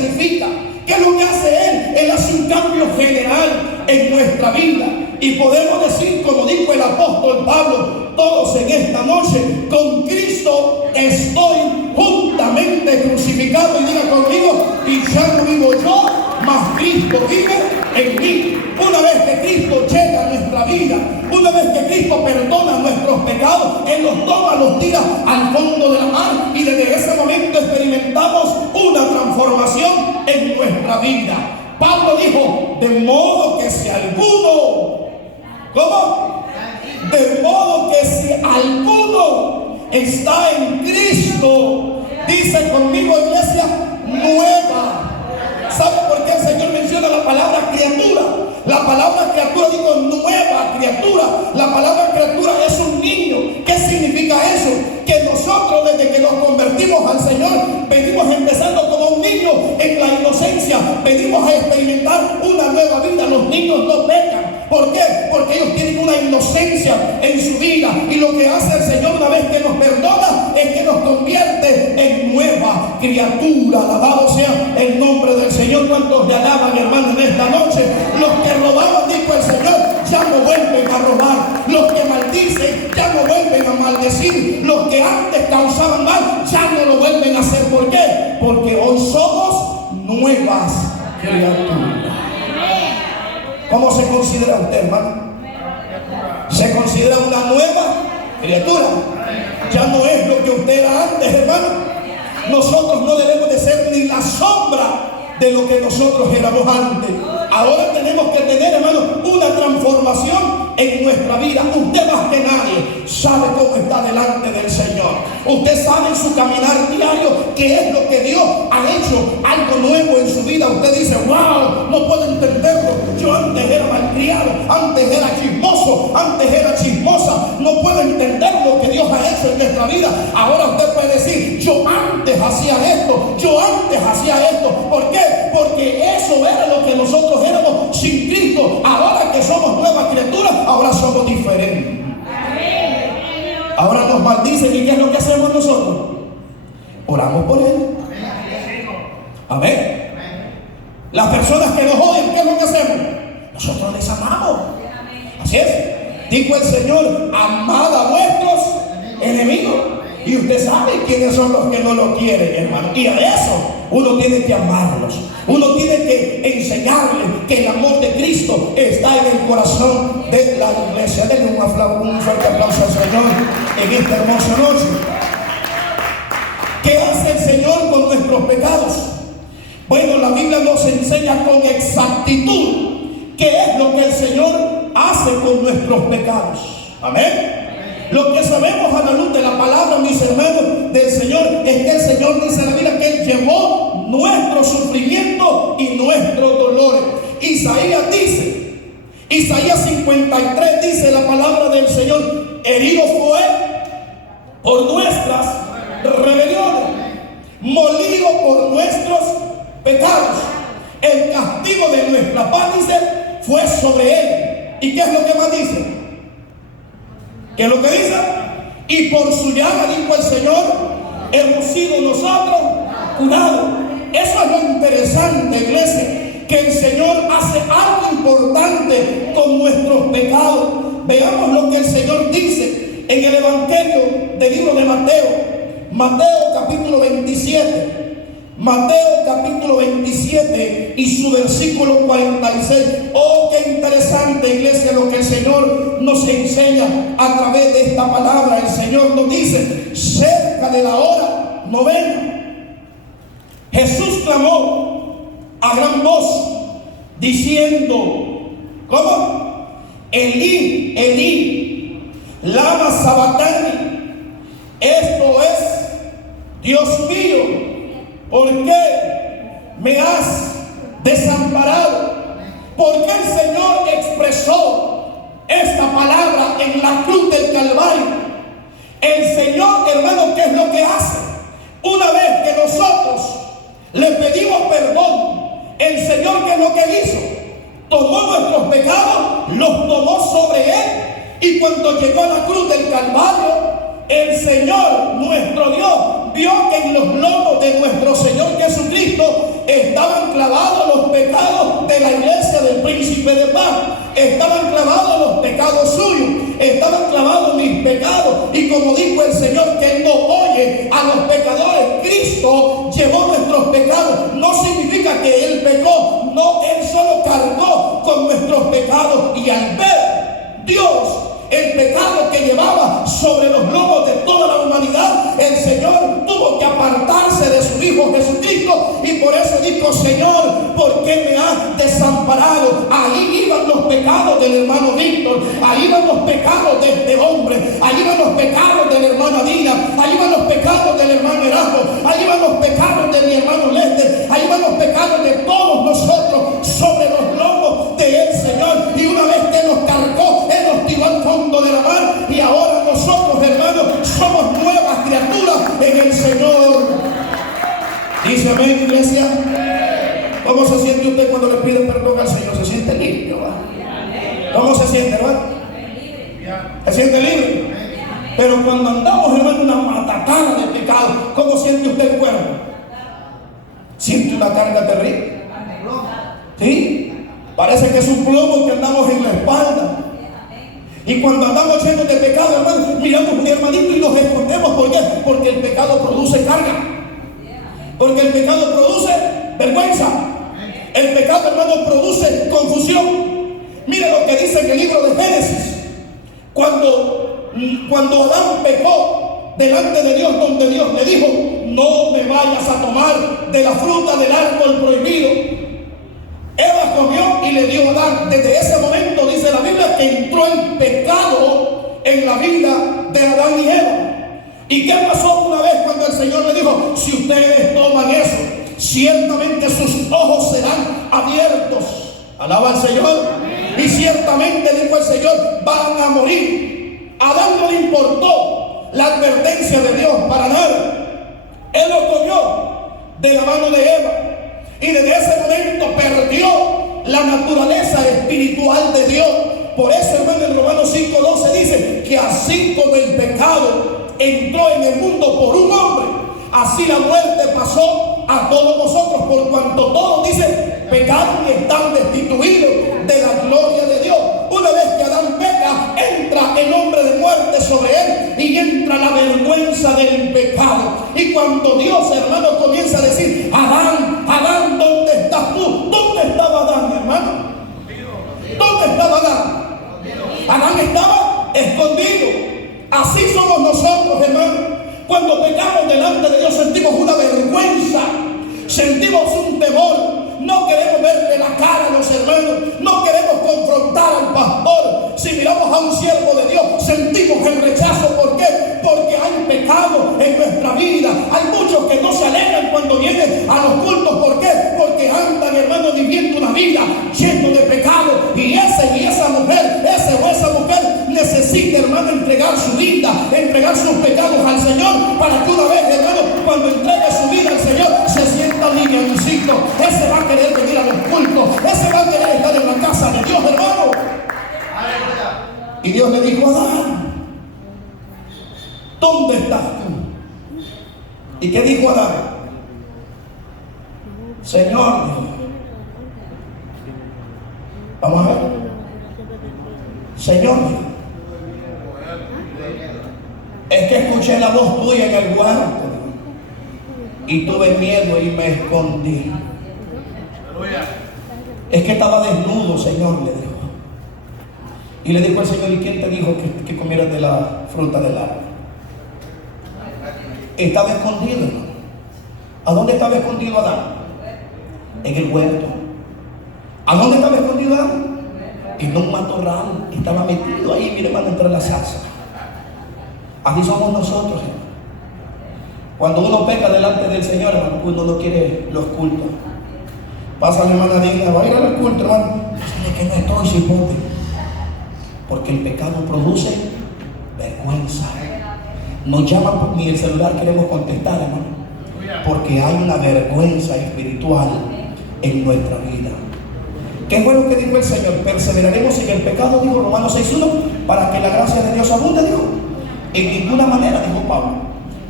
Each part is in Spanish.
edifica. ¿Qué es lo que hace Él? Él hace un cambio general en nuestra vida. Y podemos decir, como dijo el apóstol Pablo, todos en esta noche: con Cristo estoy juntamente crucificado. Y diga conmigo: y ya no vivo yo, mas Cristo vive en mí. Una vez que Cristo llega a nuestra vida, una vez que Cristo perdona nuestros pecados, Él los toma, los tira al fondo de la mar, y desde ese momento experimentamos una transformación en nuestra vida. Pablo dijo: de modo que si alguno, ¿cómo? De modo que si alguno está en Cristo, dice conmigo, iglesia, nueva. ¿Sabe por qué el Señor menciona la palabra criatura? La palabra criatura, digo, nueva criatura. La palabra criatura es un niño. ¿Qué significa eso? Que nosotros, desde que nos convertimos al Señor, venimos empezando como un niño en la inocencia. Venimos a experimentar una nueva vida. Los niños no pecan. ¿Por qué? Porque ellos tienen una inocencia en su vida. Y lo que hace el Señor una vez que nos perdona es que nos convierte en nueva criatura. Alabado sea el nombre del Señor. ¿Cuántos le alaban, hermano, en esta noche? Los que robaban, dijo el Señor, ya no vuelven a robar. Los que maldicen ya no vuelven a maldecir. Los que antes causaban mal ya no lo vuelven a hacer. ¿Por qué? Porque hoy somos nuevas criaturas. ¿Cómo se considera usted, hermano? Se considera una nueva criatura. Ya no es lo que usted era antes, hermano. Nosotros no debemos de ser ni la sombra de lo que nosotros éramos antes. Ahora tenemos que tener, hermano, una transformación en nuestra vida. Usted más que nadie sabe cómo está delante del Señor. Usted sabe en su caminar diario qué es lo que Dios ha hecho, algo nuevo en su vida. Usted dice: wow, no puedo entenderlo. Yo antes era malcriado, antes era chismoso, antes era chismosa. No puedo entender lo que Dios ha hecho en nuestra vida. Ahora usted puede decir: yo antes hacía esto, yo antes hacía esto. ¿Por qué? Porque eso era lo que nosotros éramos sin Cristo. Ahora que somos nuevas criaturas, ahora somos diferentes. Ahora nos maldicen, ¿y qué es lo que hacemos nosotros? Oramos por Él. Amén. Las personas que nos odian, ¿qué es lo que hacemos? Nosotros les amamos. Así es. Dijo el Señor: amad a vuestros enemigos. Y usted sabe quiénes son los que no lo quieren, hermano. Y a eso uno tiene que amarlos. Uno tiene que enseñarles que el amor de Cristo está en el corazón de la iglesia. Denle un fuerte aplauso al Señor en esta hermosa noche. ¿Qué hace el Señor con nuestros pecados? Bueno, la Biblia nos enseña con exactitud qué es lo que el Señor hace con nuestros pecados. Amén. Lo que sabemos a la luz de la palabra, mis hermanos, del Señor, es que el Señor dice en la Biblia que Él llevó nuestro sufrimiento y nuestros dolores. Isaías dice, Isaías 53 dice la palabra del Señor: herido fue por nuestras rebeliones, molido por nuestros pecados. El castigo de nuestra paz, dice, fue sobre Él. ¿Y qué es lo que más dice? ¿Qué es lo que dice? Y por su llaga, dijo el Señor, hemos sido nosotros curados. Eso es lo interesante, iglesia, que el Señor hace algo importante con nuestros pecados. Veamos lo que el Señor dice en el Evangelio del libro de Mateo. Mateo capítulo 27. Mateo capítulo 27 y su versículo 46. Oh, qué interesante, iglesia, lo que el Señor nos enseña a través de esta palabra. El Señor nos dice: cerca de la hora novena, Jesús clamó a gran voz diciendo, ¿cómo? Elí, Elí, lama sabatani. Esto es: Dios mío, ¿por qué me has desamparado? ¿Por qué el Señor expresó esta palabra en la cruz del Calvario? El Señor, hermano, ¿qué es lo que hace? Una vez que nosotros le pedimos perdón, el Señor, ¿qué es lo que hizo? Tomó nuestros pecados, los tomó sobre Él, y cuando llegó a la cruz del Calvario, el Señor, nuestro Dios, vio que en los lomos de nuestro Señor Jesucristo estaba estaban clavados los pecados de la iglesia del príncipe de paz, estaban clavados los pecados suyos, estaban clavados mis pecados. Y como dijo el Señor, que Él no oye a los pecadores. Cristo llevó nuestros pecados. No significa que Él pecó, no, Él solo cargó con nuestros pecados. Y al ver Dios el pecado que llevaba sobre los lomos de toda la humanidad, el Señor tuvo que apartarse de su Hijo Jesucristo, y por eso dijo: Señor, ¿por qué me has desamparado? Ahí iban los pecados del hermano Víctor, ahí iban los pecados de este hombre, ahí iban los pecados de la hermana Dina, ahí iban los pecados del hermano Erasmo, ahí iban los pecados de mi hermano Lester, ahí iban los pecados de todos nosotros sobre los lomos del Señor. Y una vez que nos cargó, Él nos tiró al fondo de la mar, y ahora nosotros, hermanos, somos nuevas criaturas en el Señor. Dice amén, iglesia. ¿Cómo se siente usted cuando le pide perdón al Señor? Se siente libre, ¿verdad? ¿Cómo se siente, verdad? Se siente libre. Pero cuando andamos, hermano, una matatana de pecado, ¿cómo siente usted el cuerpo? Siente una carga terrible. ¿Sí? Parece que es un plomo que andamos en la espalda. Y cuando andamos llenos de pecado, hermano, miramos un hermanito y nos escondemos. ¿Por qué? Porque el pecado produce carga. Porque el pecado produce vergüenza. El pecado, hermano, produce confusión. Mire lo que dice en el libro de Génesis. Cuando Adán pecó delante de Dios, donde Dios le dijo: no me vayas a tomar de la fruta del árbol prohibido. Eva comió y le dio a Adán. Desde ese momento dice la Biblia que entró el pecado en la vida de Adán y Eva. ¿Y qué pasó una vez cuando el Señor le dijo: si ustedes toman eso, ciertamente sus ojos serán abiertos? Alaba al Señor. Y ciertamente, dijo el Señor, van a morir. A Adán no le importó la advertencia de Dios para nada. Él lo comió de la mano de Eva. Y desde ese momento perdió la naturaleza espiritual de Dios. Por eso, hermano, en Romanos 5:12 dice que así como el pecado entró en el mundo por un hombre, así la muerte pasó a todos nosotros, por cuanto todos, dice, pecaron y están destituidos de la gloria de Dios. Una vez que Adán peca, entra el hombre de muerte sobre él y entra la vergüenza del pecado. Y cuando Dios, hermano, comienza a decir: Adán, Adán, ¿dónde estás tú? ¿Dónde estaba Adán, hermano? ¿Dónde estaba Adán? Adán estaba escondido. Así somos nosotros, hermano. Cuando pecamos delante de Dios sentimos una vergüenza, sentimos un temor. No queremos verle la cara a los hermanos, no queremos confrontar al pastor. Si miramos a un siervo de Dios, sentimos el rechazo. ¿Por qué? Porque hay pecado en nuestra vida. Hay muchos que no se alegran cuando vienen a los cultos. ¿Por qué? Porque andan, hermanos, viviendo una vida llena de pecado. Y esa mujer, ese o esa mujer necesita, hermano, entregar su vida, entregar sus pecados al Señor, para que una vez, hermano, cuando entregue su vida al Señor, se sienta liviancito. Ese va a querer venir a los cultos, ese va a querer estar en la casa de Dios, hermano. Y Dios le dijo a Adán: ¿dónde estás tú? ¿Y qué dijo Adán? Señor, vamos a ver. Señor, es que escuché la voz tuya en el cuarto y tuve miedo y me escondí. Es que estaba desnudo, Señor, le dijo. Y le dijo al Señor: ¿y quién te dijo que comieras de la fruta del árbol? Estaba escondido, hermano. ¿A dónde estaba escondido Adán? En el huerto. ¿A dónde estaba escondido Adán? En un matorral. Estaba metido ahí, mire, hermano, entre la salsa. Así somos nosotros, hermano. Cuando uno peca delante del Señor, hermano, uno no quiere los cultos. Pasa la hermana Dina: va a ir al culto, hermano. Dile que no estoy, cipote. Porque el pecado produce vergüenza. Nos llaman por ni el celular queremos contestar, hermano. Porque hay una vergüenza espiritual en nuestra vida. ¿Qué fue lo que dijo el Señor? Perseveraremos en el pecado, dijo Romanos 6:1, para que la gracia de Dios abunde, dijo. En ninguna manera, dijo Pablo.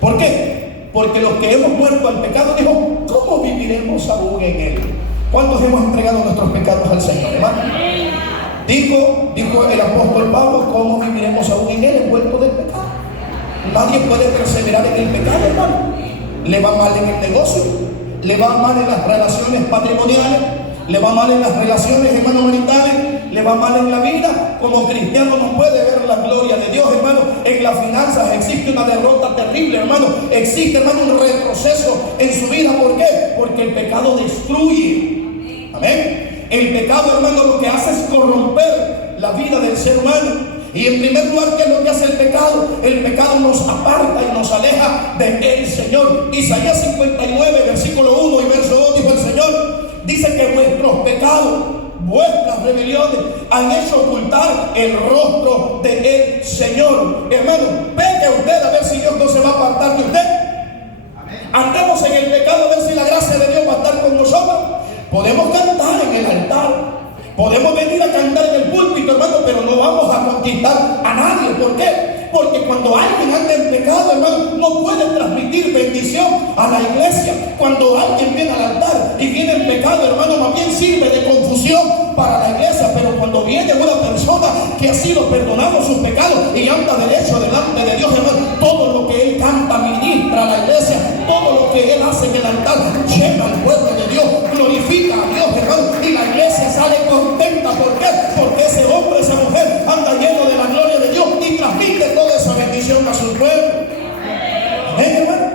¿Por qué? Porque los que hemos muerto al pecado, dijo, ¿cómo viviremos viviremos aún en Él? ¿Cuántos hemos entregado nuestros pecados al Señor, hermano? Dijo el apóstol Pablo, ¿cómo viviremos aún en Él envuelto del pecado? Nadie puede perseverar en el pecado, hermano. Le va mal en el negocio, le va mal en las relaciones patrimoniales, le va mal en las relaciones, hermano, maritales, le va mal en la vida. Como cristiano no puede ver la gloria de Dios, hermano. En las finanzas existe una derrota terrible, hermano. Existe, hermano, un retroceso en su vida. ¿Por qué? Porque el pecado destruye. Amén. El pecado, hermano, lo que hace es corromper la vida del ser humano. Y en primer lugar, ¿qué es lo que hace el pecado? El pecado nos aparta y nos aleja del Señor. Isaías 59, versículo 1 y verso 2, dijo el Señor, dice que vuestros pecados, vuestras rebeliones han hecho ocultar el rostro del Señor. Hermano, peque usted a ver si Dios no se va a apartar de usted. Andemos en el pecado a ver si la gracia de Dios va a estar con nosotros. Podemos cantar en el altar, podemos venir a cantar en el púlpito, hermano, pero no vamos a conquistar a nadie. ¿Por qué? Porque cuando alguien anda en pecado, hermano, no puede transmitir bendición a la iglesia. Cuando alguien viene al altar y viene en pecado, hermano, más bien sirve de confusión para la iglesia. Pero cuando viene una persona que ha sido perdonado sus pecados y anda derecho delante de Dios, hermano, todo lo que él canta ministra a la iglesia, todo lo que él hace en el altar llena al pueblo de Dios, glorifica a Dios, hermano, y la iglesia sale contenta. ¿Por qué? Porque ese hombre, esa mujer anda lleno de la gloria de Dios y transmite toda esa bendición a su pueblo. Amén, hermano.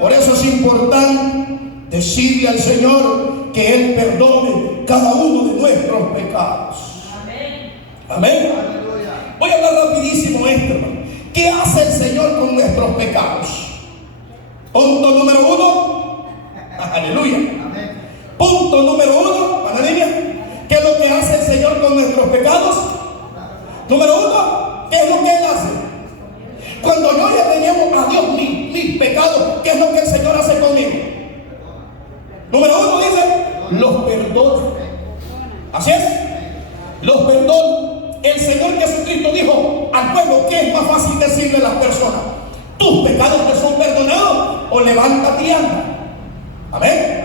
Por eso es importante decirle al Señor que Él perdone cada uno de nuestros pecados. Amén. Voy a hablar rapidísimo esto, hermano. ¿Qué hace el Señor con nuestros pecados? Punto número 1. Aleluya. Punto número 1, aleluya. ¿Qué es lo que hace el Señor con nuestros pecados? Número 1, ¿qué es lo que Él hace? Cuando yo le llevo a Dios mis pecados, ¿qué es lo que el Señor hace conmigo? Número 1 dice, los perdona. Así es, los perdona. El Señor Jesucristo dijo al pueblo, ¿qué es más fácil decirle a las personas? ¿Tus pecados te son perdonados o levántate y anda? Amén.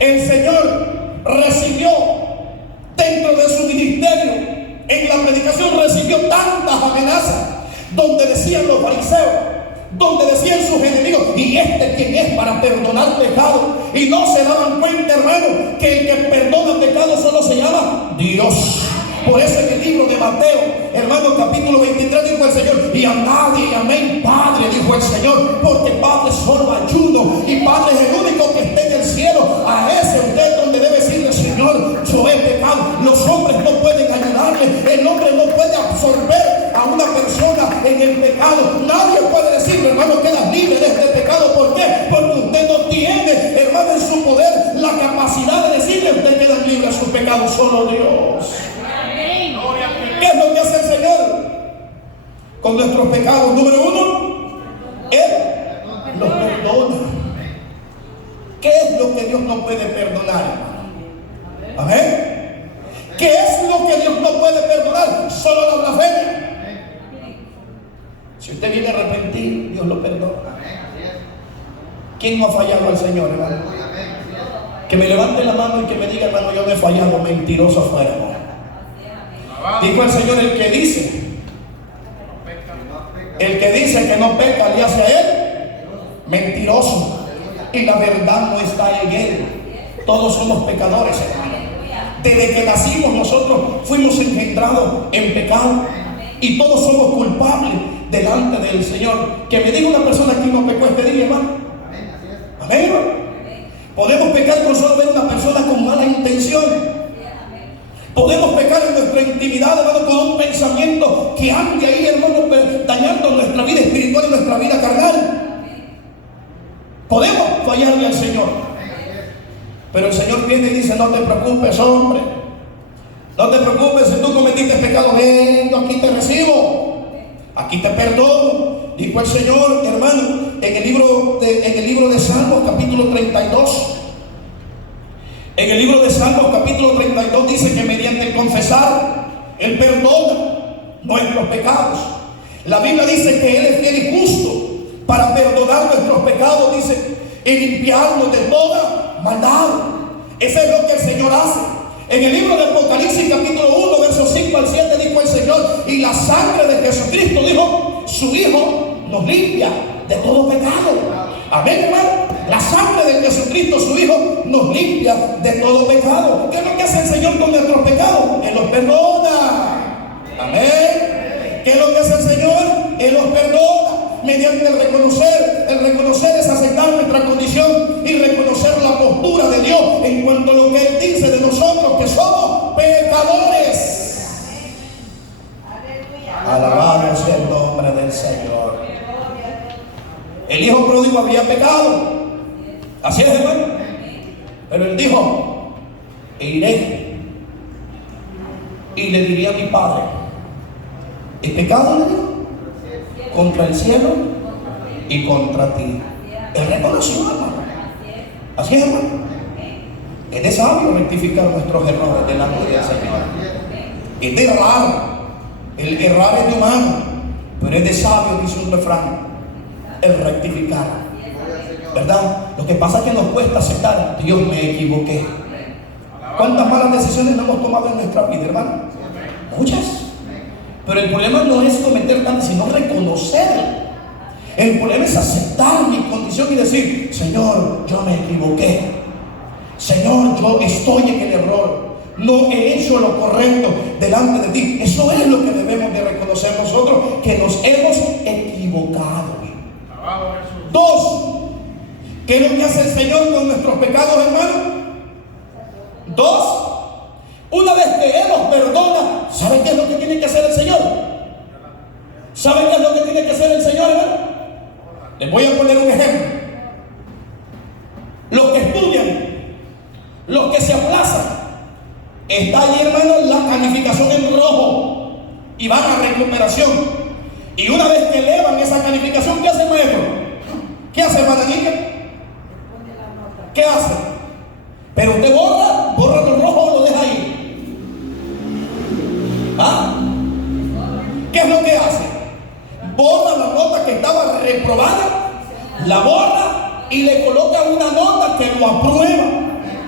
El Señor recibió dentro de su ministerio, en la predicación recibió tantas amenazas, donde decían los fariseos, donde decían sus enemigos, ¿y este quién es para perdonar pecados? Y no se daban cuenta, hermano, que el que perdona pecados solo se llama Dios. Por eso en el libro de Mateo, hermano, capítulo 23, dijo el Señor, y a nadie amén, Padre, dijo el Señor, porque Padre solo hay uno, y Padre es el único que esté en el cielo. A ese usted donde debe decirle, Señor, yo he pecado. Los hombres no pueden ayudarle, el hombre no puede absorber a una persona en el pecado. Nadie puede decirle, hermano, quedas libre de este pecado. ¿Por qué? Porque usted no tiene, hermano, en su poder la capacidad de decirle, usted queda libre de su pecado, solo Dios. ¿Qué es lo que hace el Señor con nuestros pecados? Número 1, Él los perdona. ¿Qué es lo que Dios no puede perdonar? Amén. ¿Qué es lo que Dios no puede perdonar? Solo la blasfemia. Si usted viene a arrepentir, Dios lo perdona. ¿Quién no ha fallado al Señor, hermano? Que me levante la mano y que me diga, hermano, yo no he fallado. Mentiroso fuera, hermano. Dijo el Señor, el que dice que no peca le hace a él mentiroso, y la verdad no está en él. Todos somos pecadores, hermano. Desde que nacimos nosotros fuimos engendrados en pecado y todos somos culpables delante del Señor. Que me diga una persona que no pecó este día, hermano. Amén, hermano. Podemos pecar con solo ver una persona con mala intención. Podemos pecar en nuestra intimidad, hermano, con un pensamiento que ande ahí, hermano, dañando nuestra vida espiritual y nuestra vida carnal. Podemos fallarle al Señor. Pero el Señor viene y dice, no te preocupes, hombre. No te preocupes, si tú cometiste pecado, ven, aquí te recibo. Aquí te perdono. Dijo el Señor, hermano, en el libro de Salmos, capítulo 32. En el libro de Salmos, capítulo 32, dice que mediante el confesar, Él perdona nuestros pecados. La Biblia dice que Él es fiel y justo para perdonar nuestros pecados, dice, y limpiarnos de toda maldad. Eso es lo que el Señor hace. En el libro de Apocalipsis capítulo 1 versos 5 al 7 dijo el Señor: y la sangre de Jesucristo, dijo, su Hijo, nos limpia de todo pecado. Amén, hermano. La sangre de Jesucristo, su Hijo, nos limpia de todo pecado. ¿Qué es lo que hace el Señor con nuestros pecados? Él los perdona. Amén. ¿Qué es lo que hace el Señor? Él los perdona. Mediante el reconocer es aceptar nuestra condición y reconocer la postura de Dios en cuanto a lo que Él dice de nosotros, que somos pecadores. Alabado sea el nombre del Señor. El hijo pródigo había pecado. Así es, hermano. Pero él dijo: iré y le diré a mi padre, he pecado, le dijo, contra el cielo y contra ti. Él reconoció, hermano. Así es, hermano. Es de sabio rectificar nuestros errores delante del Señor. Es de errar. El errar es de humano, pero es de sabio, dice un refrán, el rectificar. ¿Verdad? Lo que pasa es que nos cuesta aceptar: Dios, me equivoqué. ¿Cuántas malas decisiones no hemos tomado en nuestra vida, hermano? Muchas. Pero el problema no es cometer tantas, sino reconocer. El problema es aceptar mi condición y decir: Señor, yo me equivoqué. Señor, yo estoy en el error. No he hecho lo correcto delante de ti. Eso es lo que debemos de reconocer nosotros, que nos hemos equivocado. Dos, ¿qué es lo que hace el Señor con nuestros pecados, hermano? Dos, una vez que Él los perdona, ¿saben qué es lo que tiene que hacer el Señor? ¿Saben qué es lo que tiene que hacer el Señor, hermano? Les voy a poner un ejemplo. Los que estudian, los que se aplazan, está ahí, hermano, la calificación en rojo y van a recuperación. Y una vez que elevan esa calificación, ¿qué hace el maestro? ¿Qué hace, hermana Niña? ¿Qué hace? Pero usted borra lo rojo o lo deja ahí. ¿Ah? ¿Qué es lo que hace? Borra la nota que estaba reprobada, la borra y le coloca una nota que lo aprueba.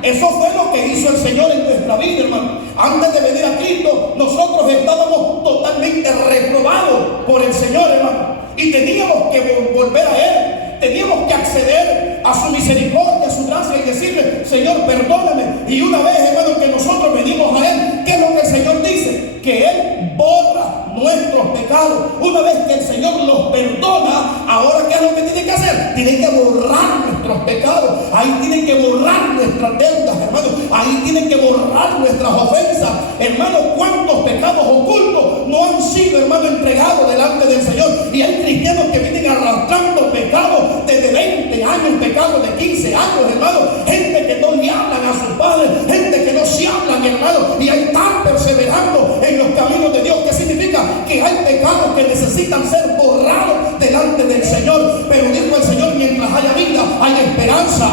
Eso fue lo que hizo el Señor en nuestra vida, hermano. Antes de venir a Cristo, nosotros estábamos totalmente reprobados por el Señor, hermano. Y teníamos que volver a Él. Teníamos que acceder a su misericordia, a su gracia y decirle: Señor, perdóname. Y una vez, hermano, que nosotros venimos a Él, ¿qué es lo que el Señor dice? Que Él borra nuestros pecados. Una vez que el Señor los perdona, ahora ¿qué es lo que tiene que hacer? Tiene que borrar nuestros pecados. Ahí tiene que borrar nuestras deudas, hermano. Ahí tiene que borrar nuestras ofensas. Hermano, ¿cuántos pecados ocultos no han sido, hermano, entregados delante del Señor? Y hay cristianos que vienen arrastrando pecados desde 20 años, pecados de 15 años, hermano. Gente que no le hablan a sus padres, gente que no se hablan, hermano, y ahí están perseverando en los caminos de Dios. ¿Qué significa? Que hay pecados que necesitan ser borrados delante del Señor. Pero dijo el Señor: mientras haya vida, hay esperanza.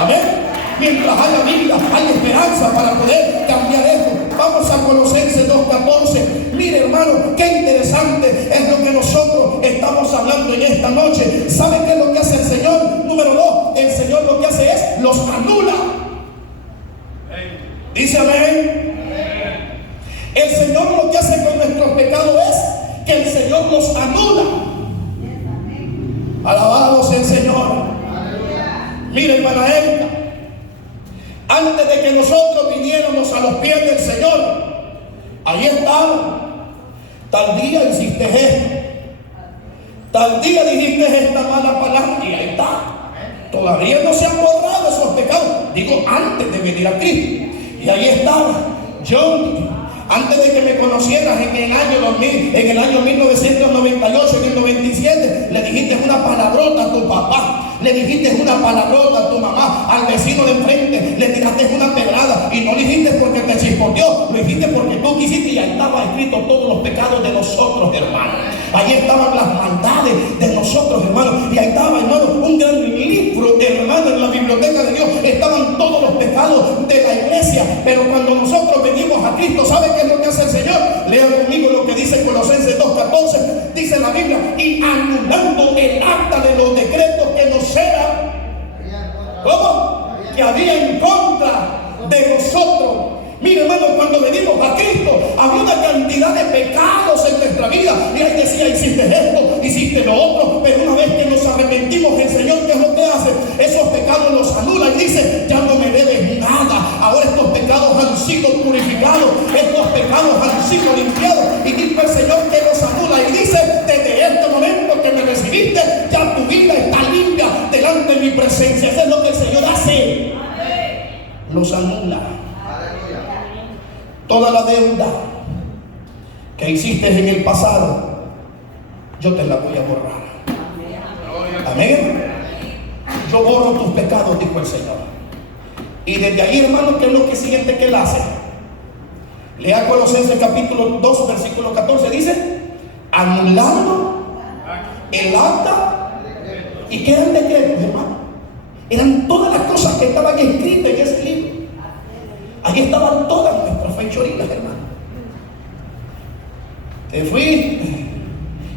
Amén. Mientras haya vida, hay esperanza para poder cambiar esto. Vamos a Colosenses 2:14. Mire, hermano, qué interesante es lo que nosotros estamos hablando en esta noche. ¿Sabe qué es lo que hace el Señor? Número 2, el Señor lo que hace es los anula. Dice amén. El Señor lo que hace con nuestros pecados es que el Señor los anula. Alabado sea el Señor. Mire, hermana Erika, antes de que nosotros viniéramos a los pies del Señor, ahí estaba: tal día hiciste esto, tal día dijiste esta mala palabra, y ahí está. Todavía no se han borrado esos pecados. Digo, antes de venir a Cristo. Y ahí estaba yo. Antes de que me conocieras en el año 2000, en el año 1998, en el 97, le dijiste una palabrota a tu papá, le dijiste una palabrota a tu mamá, al vecino de enfrente, le tiraste una pedrada, y no lo dijiste porque te chispoteó, lo dijiste porque tú quisiste, y ahí estaba escrito todos los pecados de nosotros, hermano. Ahí estaban las maldades de nosotros, hermano, y ahí estaba, hermano, un gran libro, hermano, en la biblioteca de Dios. Estaban todos los pecados de la iglesia. Pero cuando nosotros venimos a Cristo, ¿sabe qué es lo que hace el Señor? Lean conmigo lo que dice Colosenses 2:14. Dice la Biblia: y anulando el acta de los decretos que nos eran, ¿cómo? que había en contra de nosotros. Mire, hermano, cuando venimos a Cristo, había una cantidad de pecados en nuestra vida. Y Él decía, hiciste esto, hiciste lo otro. Pero una vez que nos arrepentimos, el Señor, ¿qué es lo que hace? Esos pecados los anula y dice, ya no me debes nada. Ahora estos pecados han sido purificados, estos pecados han sido limpiados. Y dice el Señor que los anula y dice, desde este momento que me recibiste, ya tu vida está limpia delante de mi presencia. Eso es lo que el Señor hace. Los anula. Toda la deuda que hiciste en el pasado, yo te la voy a borrar. Amén. Yo borro tus pecados, dijo el Señor. Y desde ahí, hermano, ¿qué es lo que siguiente que Él hace? Lea Colosenses capítulo 2, versículo 14. Dice, anulando el acta. ¿Y qué eran decretos, hermano? Eran todas las cosas que estaban escritas en ese libro. Ahí estaban todas nuestras fechorías, hermano. Te fuiste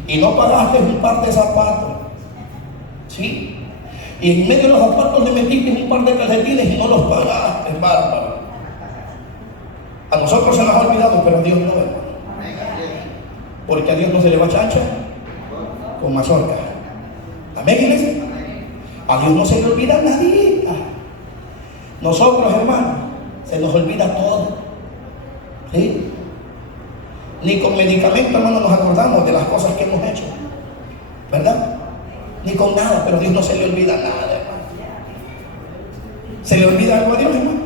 y no pagaste un par de zapatos, ¿sí? Y en medio de los zapatos le metiste un par de calcetines y no los pagaste, bárbaro. A nosotros se nos ha olvidado, pero a Dios no, hermano. Porque a Dios no se le va chancha con mazorca. Amén, iglesia. A Dios no se le olvida nadita. Nosotros, hermano, se nos olvida todo, ¿sí? Ni con medicamentos, hermano, nos acordamos de las cosas que hemos hecho, ¿verdad? Ni con nada, pero a Dios no se le olvida nada, hermano. ¿Se le olvida algo a Dios, hermano?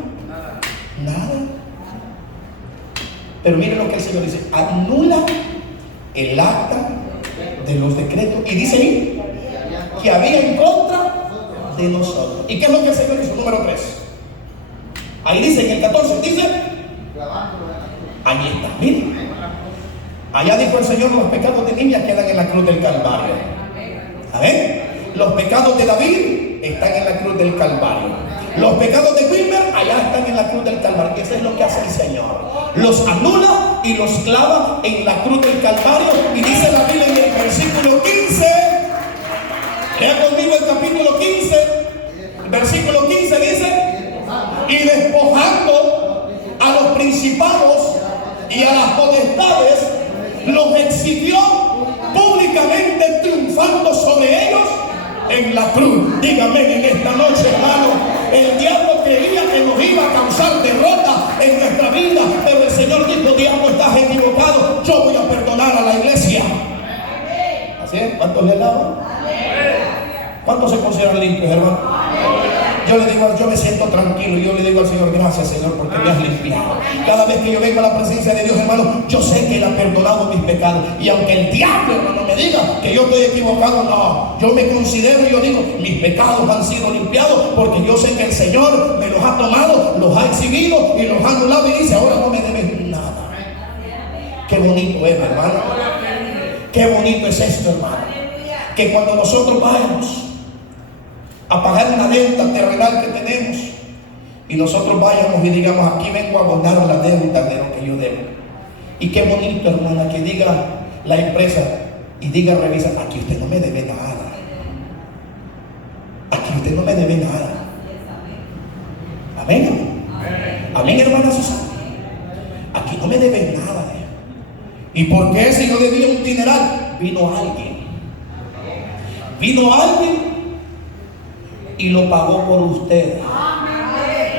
Nada. Pero miren lo que el Señor dice, anula el acta de los decretos. Y dice ahí que había en contra de nosotros. ¿Y qué es lo que el Señor hizo? Número 3. Ahí dice en el 14, dice, ahí está, miren. Allá dijo el Señor, los pecados de niñas quedan en la cruz del Calvario. ¿Amén? Los pecados de David están en la cruz del Calvario. Los pecados de Wilmer allá están en la cruz del Calvario. Eso es lo que hace el Señor. Los anula y los clava en la cruz del Calvario. Y dice la Biblia en el versículo 15. Lea conmigo el capítulo 15. Versículo 15 dice, y despojando a los principados y a las potestades, los exhibió públicamente, triunfando sobre ellos en la cruz. Dígame en esta noche, hermano, el diablo creía que nos iba a causar derrota en nuestra vida, pero el Señor dijo, diablo, estás equivocado, yo voy a perdonar a la iglesia. ¿Así es? ¿Cuántos le lavan? ¿Cuántos se consideran limpios, hermano? Yo le digo, yo me siento tranquilo y yo le digo al Señor, gracias, Señor, porque me has limpiado. Cada vez que yo vengo a la presencia de Dios, hermano, yo sé que Él ha perdonado mis pecados. Y aunque el diablo, hermano, me diga que yo estoy equivocado, no, yo me considero y yo digo, mis pecados han sido limpiados porque yo sé que el Señor me los ha tomado, los ha exhibido y los ha anulado y dice, ahora no me debes nada. Qué bonito es, hermano. Qué bonito es esto, hermano. Que cuando nosotros vayamos a pagar una deuda terrenal que tenemos y nosotros vayamos y digamos, aquí vengo a abonar la deuda de lo que yo debo. Y qué bonito, hermana, que diga la empresa y diga, revisa, aquí usted no me debe nada, aquí usted no me debe nada. Amén. Amén, hermana Susana. Aquí no me debe nada. ¿Y por qué si yo debía un dineral? Vino alguien y lo pagó por ustedes.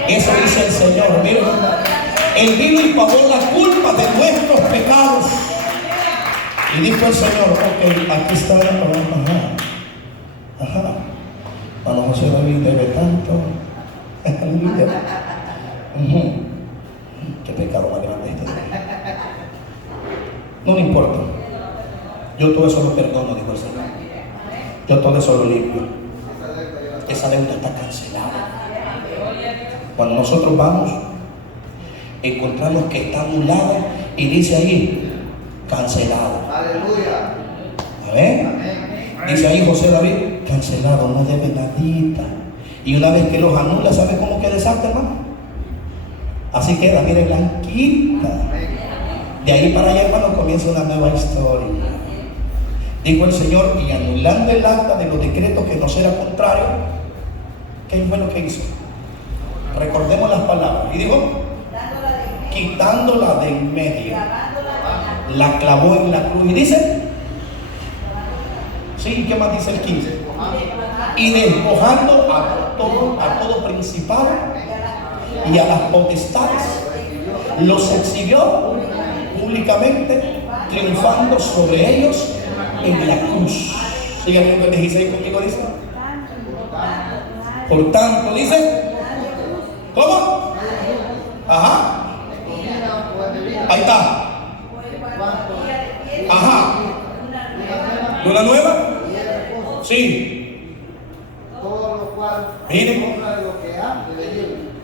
Eso dice el Señor. Miren, Él vino y pagó la culpa de nuestros pecados. Y dijo el Señor, ok, aquí está la palabra. Ajá. Bueno, José David debe tanto. Qué pecado más grande este. No me importa. Yo todo eso lo perdono, dijo el Señor. Yo todo eso lo limpio. Esa deuda está cancelada. Cuando nosotros vamos, encontramos que está anulada y dice ahí, cancelado. Aleluya. Amén. Dice ahí José David, cancelado, no debe nadita. Y una vez que los anula, ¿sabe cómo queda exacto, hermano? Así queda, mire, blanquita. De ahí para allá, hermano, comienza una nueva historia. Dijo el Señor, y anulando el acta de los decretos que nos era contrario, ¿qué fue lo que hizo? Y dijo, quitándola de en medio, la clavó en la cruz. Y dice, sí, ¿qué más dice el 15? Y despojando a todo principado y a las potestades, los exhibió públicamente, triunfando sobre ellos en la cruz. Sigue leyendo el 16 conmigo, dice. Por tanto, dice, ¿cómo? Ajá. Ahí está. Ajá. ¿Luna nueva? Sí. Miren,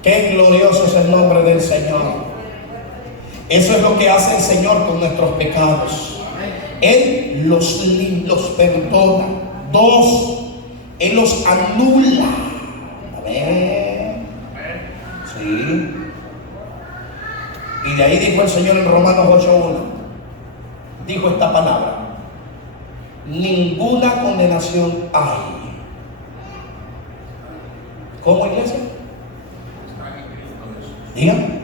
qué glorioso es el nombre del Señor. Eso es lo que hace el Señor con nuestros pecados. Él los perdona. Dos, Él los anula. Amén. Sí. Y de ahí dijo el Señor en Romanos 8:1, dijo esta palabra: ninguna condenación hay. ¿Cómo, iglesia? Digan.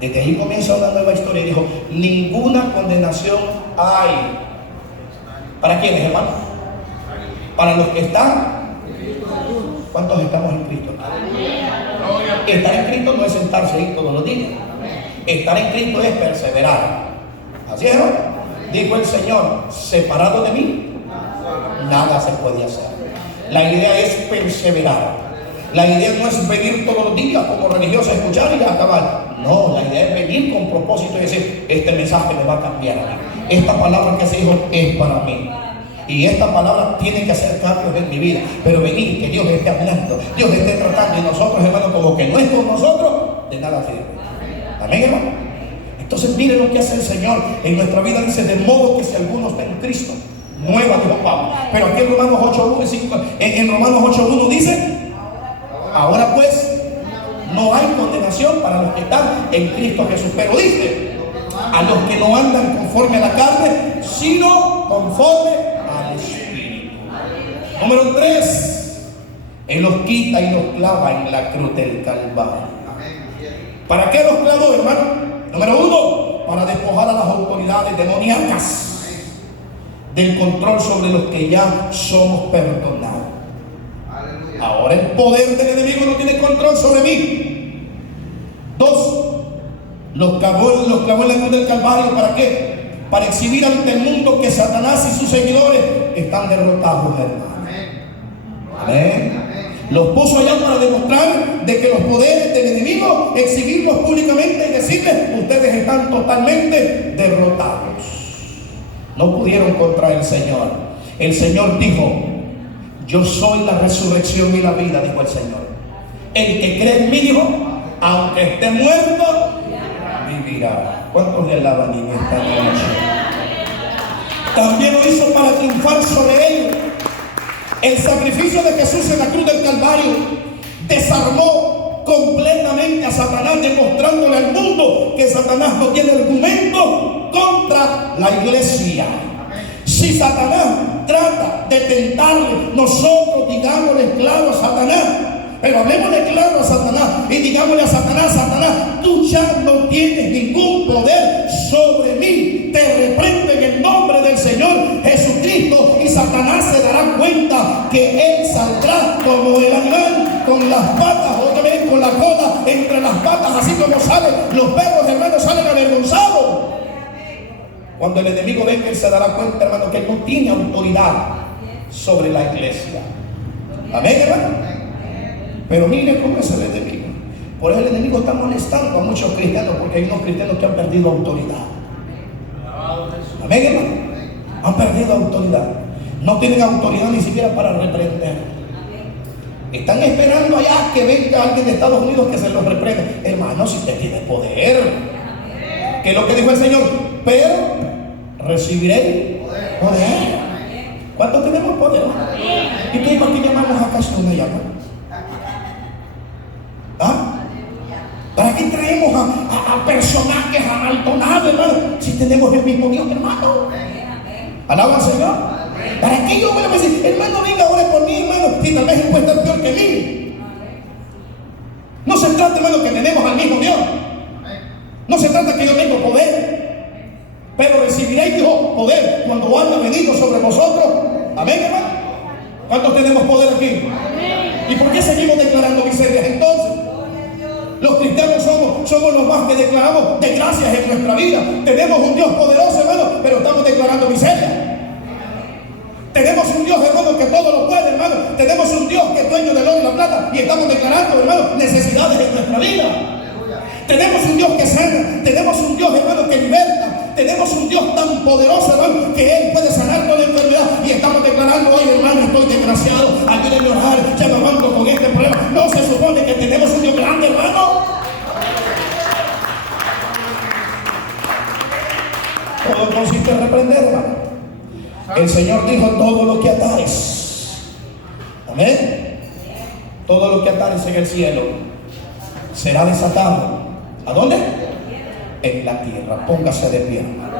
Desde ahí comienza una nueva historia. Y dijo, ninguna condenación hay. ¿Para quiénes, hermano? Para los que están. ¿Cuántos estamos en Cristo? Estar en Cristo no es sentarse ahí todos los días. Estar en Cristo es perseverar. Así es, ¿no? Dijo el Señor, separado de mí, nada se puede hacer. La idea es perseverar. La idea no es venir todos los días como religioso a escuchar y a acabar. No, la idea es venir con propósito y decir, este mensaje me va a cambiar a mí. Esta palabra que se dijo es para mí. Y esta palabra tiene que hacer cambios en mi vida. Pero venir, que Dios esté hablando, Dios esté tratando, y nosotros, hermano, como que no es con nosotros, de nada sirve. Amén, hermano. Entonces miren lo que hace el Señor en nuestra vida. Dice, de modo que si alguno está en Cristo, nueva, dijo Pablo. Pero aquí en Romanos 8:1, en Romanos 8:1 dice, ahora pues no hay condenación para los que están en Cristo Jesús. Pero dice, a los que no andan conforme a la carne, sino conforme al Espíritu. Número 3, Él los quita y los clava en la cruz del Calvario. ¿Para qué los clavó, hermano? Número 1, para despojar a las autoridades demoníacas del control sobre los que ya somos perdonados. Ahora el poder del enemigo no tiene control sobre mí. 2, los clavó en la cruz del Calvario. ¿Para qué? Para exhibir ante el mundo que Satanás y sus seguidores están derrotados, hermano. Amén. Los puso allá para demostrar de que los poderes del enemigo, exhibirlos públicamente y decirles, ustedes están totalmente derrotados. No pudieron contra el Señor. El Señor dijo, yo soy la resurrección y la vida, dijo el Señor. El que cree en mí, dijo, aunque esté muerto, vivirá. ¿Cuántos le alaban en esta noche? También lo hizo para triunfar sobre él. El sacrificio de Jesús en la cruz del Calvario desarmó completamente a Satanás, demostrándole al mundo que Satanás no tiene argumento contra la iglesia. Si Satanás trata de tentarle, nosotros digámosle claro a Satanás, pero hablemosle claro a Satanás y digámosle a Satanás, Satanás, tú ya no tienes ningún poder sobre mí. Te reprendo en el nombre del Señor Jesucristo. Y Satanás se dará cuenta que él saldrá como el animal, con las patas, otra vez con la cola entre las patas, así como salen los perros, hermanos, salen avergonzados. Cuando el enemigo ve, que él se dará cuenta, hermano, que él no tiene autoridad sobre la iglesia. Amén, hermano. Pero mire cómo es el enemigo. Por eso el enemigo está molestando a muchos cristianos, porque hay unos cristianos que han perdido autoridad. Amén, hermano. Han perdido autoridad. No tienen autoridad ni siquiera para reprender. Están esperando allá que venga alguien de Estados Unidos que se los reprenda. Hermano, si usted tiene poder, que es lo que dijo el Señor, pero recibiré poder. ¿Cuántos tenemos poder? ¿Y tú por qué llamamos a Castro una llama? ¿Ah? ¿Para qué traemos a personajes amaltonados, hermano? Si tenemos el mismo Dios, hermano. Alaba al Señor. ¿Para qué yo voy a decir, hermano, venga ahora por mí, hermano? Si tal vez él puede estar peor que mí. No se trata, hermano, que tenemos al mismo Dios. No se trata que yo tengo poder, pero recibiréis, dijo, poder cuando haya venido sobre vosotros. Amén, hermano. ¿Cuántos tenemos poder aquí? ¿Y por qué seguimos declarando miserias entonces? Los cristianos somos los más que declaramos desgracias en nuestra vida. Tenemos un Dios poderoso, hermano, pero estamos declarando miseria. Tenemos un Dios, hermano, que todo lo puede, hermano. Tenemos un Dios que es dueño del oro y la plata y estamos declarando, hermano, necesidades en nuestra vida. Tenemos un Dios que sana. Tenemos un Dios, hermano, que liberta. Tenemos un Dios tan poderoso, hermano, que Él puede sanar toda enfermedad. Y estamos declarando hoy, hermano, estoy desgraciado. Ayúdenme a orar, ya me banco con este problema. No se supone que tenemos un Dios grande, hermano. Todo consiste en reprender, hermano. El Señor dijo: todo lo que atares, amén, todo lo que atares en el cielo será desatado. ¿A dónde? En la tierra. Póngase de pie.